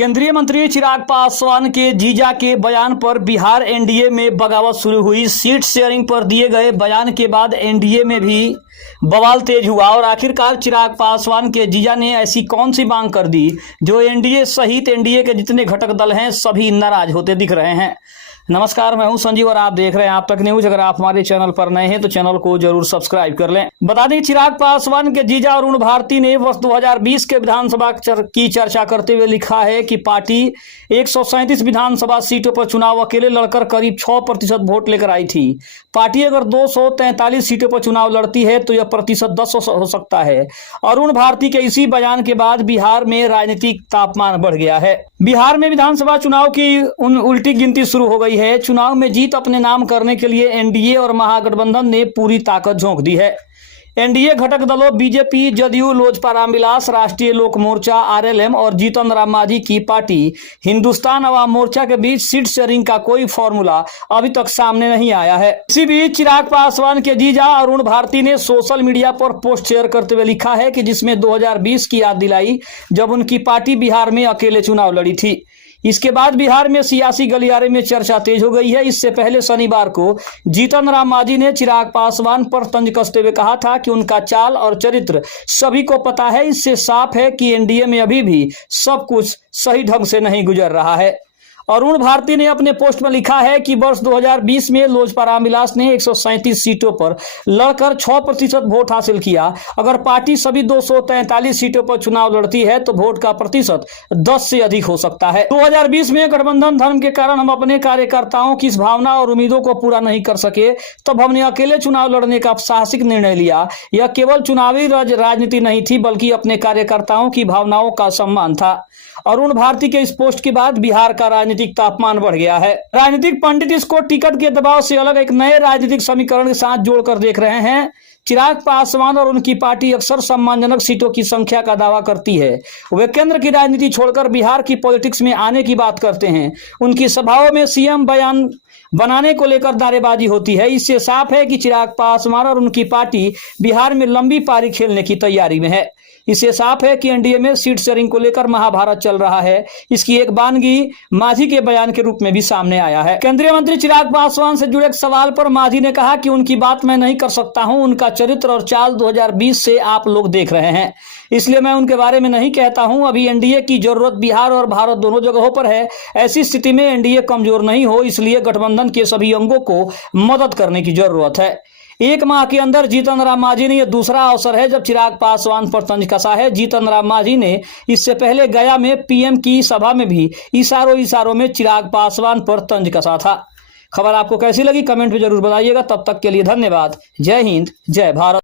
केंद्रीय मंत्री चिराग पासवान के जीजा के बयान पर बिहार एनडीए में बगावत शुरू हुई। सीट शेयरिंग पर दिए गए बयान के बाद एनडीए में भी बवाल तेज हुआ और आखिरकार चिराग पासवान के जीजा ने ऐसी कौन सी मांग कर दी जो एनडीए सहित एनडीए के जितने घटक दल हैं सभी नाराज होते दिख रहे हैं। नमस्कार, मैं हूं संजीव और आप देख रहे हैं आप तक न्यूज। अगर आप हमारे चैनल पर नए हैं तो चैनल को जरूर सब्सक्राइब कर लें। बता दें, चिराग पासवान के जीजा अरुण भारती ने वर्ष 2020 के विधानसभा की चर्चा करते हुए लिखा है कि पार्टी 137 विधानसभा सीटों पर चुनाव अकेले लड़कर करीब 6% वोट लेकर आई थी। पार्टी अगर 243 सीटों पर चुनाव लड़ती है तो यह प्रतिशत 10 हो सकता है। अरुण भारती के इसी बयान के बाद बिहार में राजनीतिक तापमान बढ़ गया है। बिहार में विधानसभा चुनाव की उल्टी गिनती शुरू हो गई है। चुनाव में जीत अपने नाम करने के लिए एनडीए और महागठबंधन ने पूरी ताकत झोंक दी है। एनडीए घटक दलों बीजेपी, जदयू, लोजपा रामविलास, राष्ट्रीय लोक मोर्चा, आरएलएम और जीतन राम मांझी की पार्टी हिंदुस्तान अवाम मोर्चा के बीच सीट शेयरिंग का कोई फॉर्मूला अभी तक सामने नहीं आया है। इसी बीच चिराग पासवान के जीजा अरुण भारती ने सोशल मीडिया पर पोस्ट शेयर करते हुए लिखा है कि जिसमें 2020 की याद दिलाई जब उनकी पार्टी बिहार में अकेले चुनाव लड़ी थी। इसके बाद बिहार में सियासी गलियारे में चर्चा तेज हो गई है। इससे पहले शनिवार को जीतन राम मांझी ने चिराग पासवान पर तंज कसते हुए कहा था कि उनका चाल और चरित्र सभी को पता है। इससे साफ है कि एनडीए में अभी भी सब कुछ सही ढंग से नहीं गुजर रहा है। अरुण भारती ने अपने पोस्ट में लिखा है कि वर्ष 2020 में लोजपा रामविलास ने 137 सीटों पर लड़कर 6% वोट हासिल किया। अगर पार्टी सभी 243 सीटों पर चुनाव लड़ती है तो वोट का प्रतिशत 10 से अधिक हो सकता है। 2020 में गठबंधन धर्म के कारण हम अपने कार्यकर्ताओं की इस भावना और उम्मीदों को पूरा नहीं कर सके, तब हमने अकेले चुनाव लड़ने का साहसिक निर्णय लिया। यह केवल चुनावी राजनीति नहीं थी बल्कि अपने कार्यकर्ताओं की भावनाओं का सम्मान था। अरुण भारती के इस पोस्ट के बाद बिहार का राजनीतिक तापमान बढ़ गया है। राजनीतिक पंडित इसको टिकट के दबाव से अलग एक नए राजनीतिक समीकरण के साथ जोड़कर देख रहे हैं। चिराग पासवान और उनकी पार्टी अक्सर सम्मानजनक सीटों की संख्या का दावा करती है। वे केंद्र की राजनीति छोड़कर बिहार की पॉलिटिक्स में आने की बात करते हैं। उनकी सभाओं में सीएम बयान बनाने को लेकर नारेबाजी होती है। इससे साफ है कि चिराग पासवान और उनकी पार्टी बिहार में लंबी पारी खेलने की तैयारी में है। इससे साफ है कि एनडीए में सीट शेयरिंग को लेकर महाभारत चल रहा है। इसकी एक बानगी मांझी के बयान के रूप में भी सामने आया है। केंद्रीय मंत्री चिराग पासवान से जुड़े एक सवाल पर मांझी ने कहा कि उनकी बात मैं नहीं कर सकता हूं। उनका चरित्र और चाल 2020 से आप लोग देख रहे हैं, इसलिए मैं उनके बारे में नहीं कहता हूं। अभी एनडीए की जरूरत बिहार और भारत दोनों जगहों पर है। ऐसी स्थिति में एनडीए कमजोर नहीं हो, इसलिए गठबंधन के सभी अंगों को मदद करने की जरूरत है। एक माह के अंदर जीतन राम मांझी ने यह दूसरा अवसर है जब चिराग पासवान पर तंज कसा है। जीतन राम मांझी ने इससे पहले गया में पीएम की सभा में भी इशारों में चिराग पासवान पर तंज कसा था। खबर आपको कैसी लगी कमेंट में जरूर बताइएगा। तब तक के लिए धन्यवाद। जय हिंद, जय भारत।